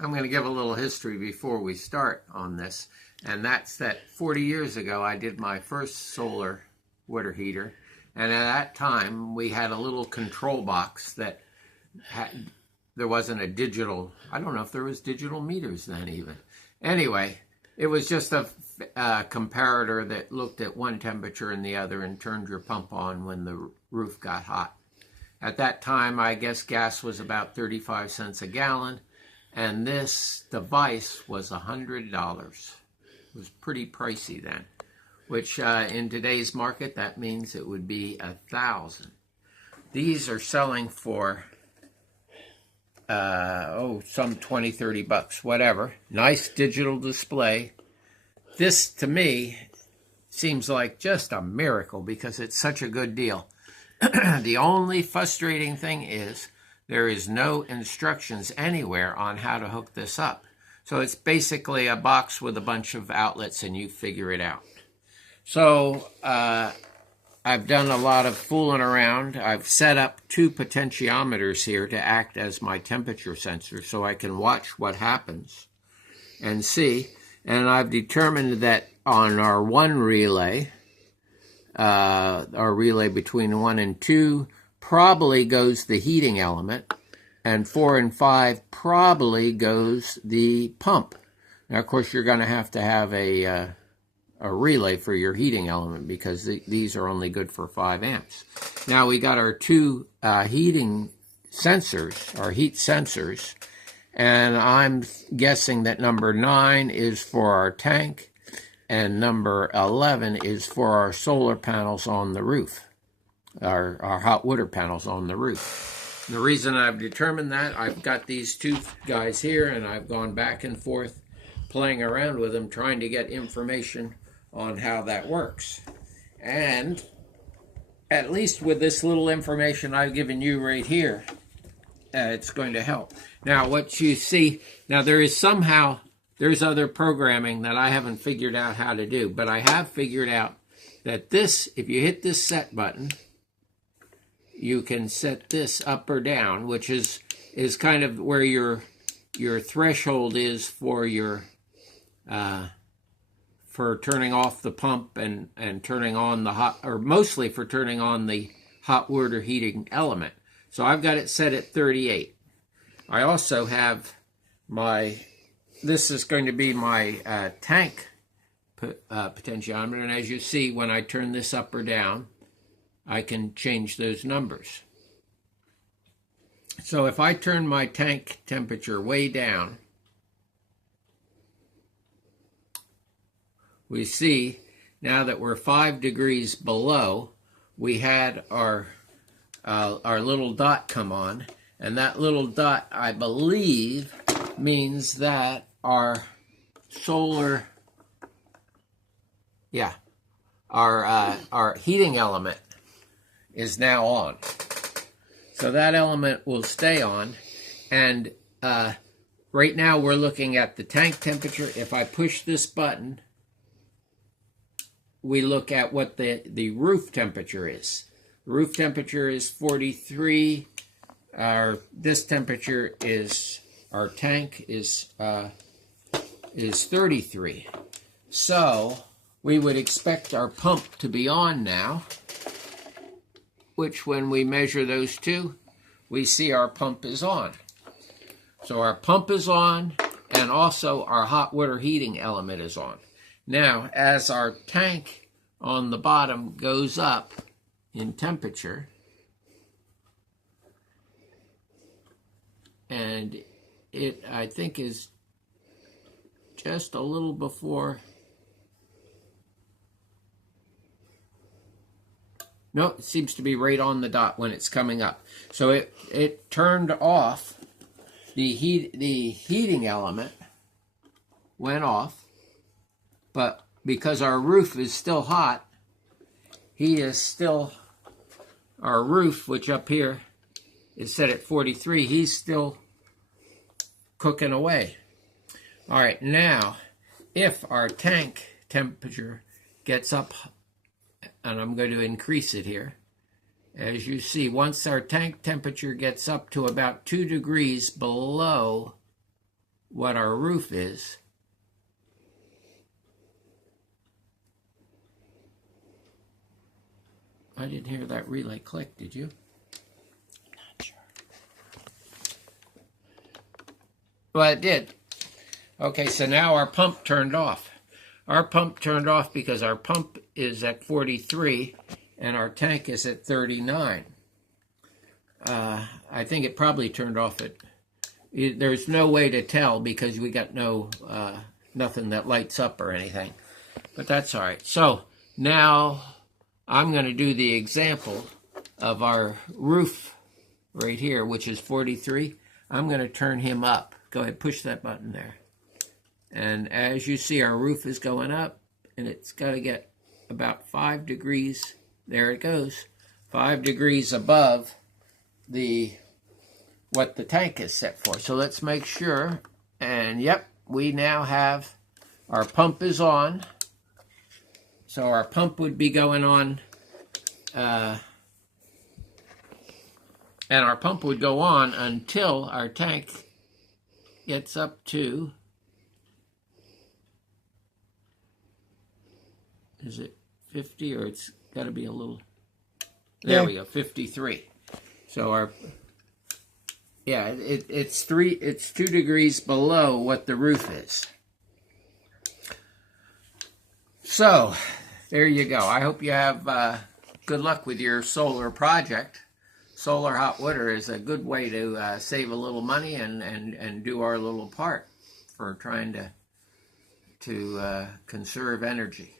I'm going to give a little history before we start on this, and that's that 40 years ago I did my first solar water heater, and at that time we had a little control box that there wasn't a digital, I don't know if there was digital meters then even. Anyway, it was just a comparator that looked at one temperature and the other and turned your pump on when the roof got hot. At that time, I guess gas was about 35 cents a gallon, and this device was $100. It was pretty pricey then, which in today's market, that means it would be $1,000. These are selling for some 20, 30 bucks, whatever. Nice digital display. This, to me, seems like just a miracle because it's such a good deal. The only frustrating thing is there is no instructions anywhere on how to hook this up. So it's basically a box with a bunch of outlets and you figure it out. So I've done a lot of fooling around. I've set up 2 potentiometers here to act as my temperature sensor so I can watch what happens and see. And I've determined that on our 1 relay, our relay between 1 and 2 probably goes the heating element, and 4 and 5 probably goes the pump. Now, of course, you're going to have a relay for your heating element because these are only good for 5 amps. Now we got our 2 heating sensors, our heat sensors, and I'm guessing that number 9 is for our tank and number 11 is for our solar panels on the roof, our hot water panels on the roof. The reason I've determined that, I've got these 2 guys here and I've gone back and forth playing around with them trying to get information on how that works. And at least with this little information I've given you right here, it's going to help. Now what you see, now there's other programming that I haven't figured out how to do, but I have figured out that this, if you hit this set button, you can set this up or down, which is kind of where your threshold is for your for turning off the pump and turning on the hot, or mostly for turning on the hot water heating element. So I've got it set at 38. I also have this is going to be my tank potentiometer, and as you see, when I turn this up or down, I can change those numbers. So if I turn my tank temperature way down, we see now that we're 5 degrees below, we had our little dot come on, and that little dot, I believe, means that our solar, our heating element is now on. So that element will stay on, and right now we're looking at the tank temperature. If I push this button, we look at what the roof temperature is. The roof temperature is 43. This temperature is, our tank is 33. So we would expect our pump to be on now, which when we measure those 2, we see our pump is on. So our pump is on, and also our hot water heating element is on. Now, as our tank on the bottom goes up in temperature, and it, I think, is just a little before, no, it seems to be right on the dot when it's coming up. So it turned off, the heating element went off, but because our roof is still hot, our roof, which up here is set at 43, he's still cooking away. All right, now, if our tank temperature gets up, and I'm going to increase it here, as you see, once our tank temperature gets up to about 2 degrees below what our roof is. I didn't hear that relay click, did you? I'm not sure. Well, it did. Okay, so now our pump turned off. Our pump turned off because our pump is at 43 and our tank is at 39. I think it probably turned off at... There's no way to tell because we got nothing that lights up or anything. But that's all right. So now I'm going to do the example of our roof right here, which is 43. I'm going to turn him up. Go ahead, push that button there. And as you see, our roof is going up, and it's got to get about 5 degrees. There it goes. 5 degrees above what the tank is set for. So let's make sure. And yep, we now have our pump is on. So our pump would be going on, and our pump would go on until our tank gets up to, is it 50 or it's got to be a little, there we go, 53. So our, yeah, it's 2 degrees below what the roof is. So there you go. I hope you have good luck with your solar project. Solar hot water is a good way to save a little money and do our little part for trying to conserve energy.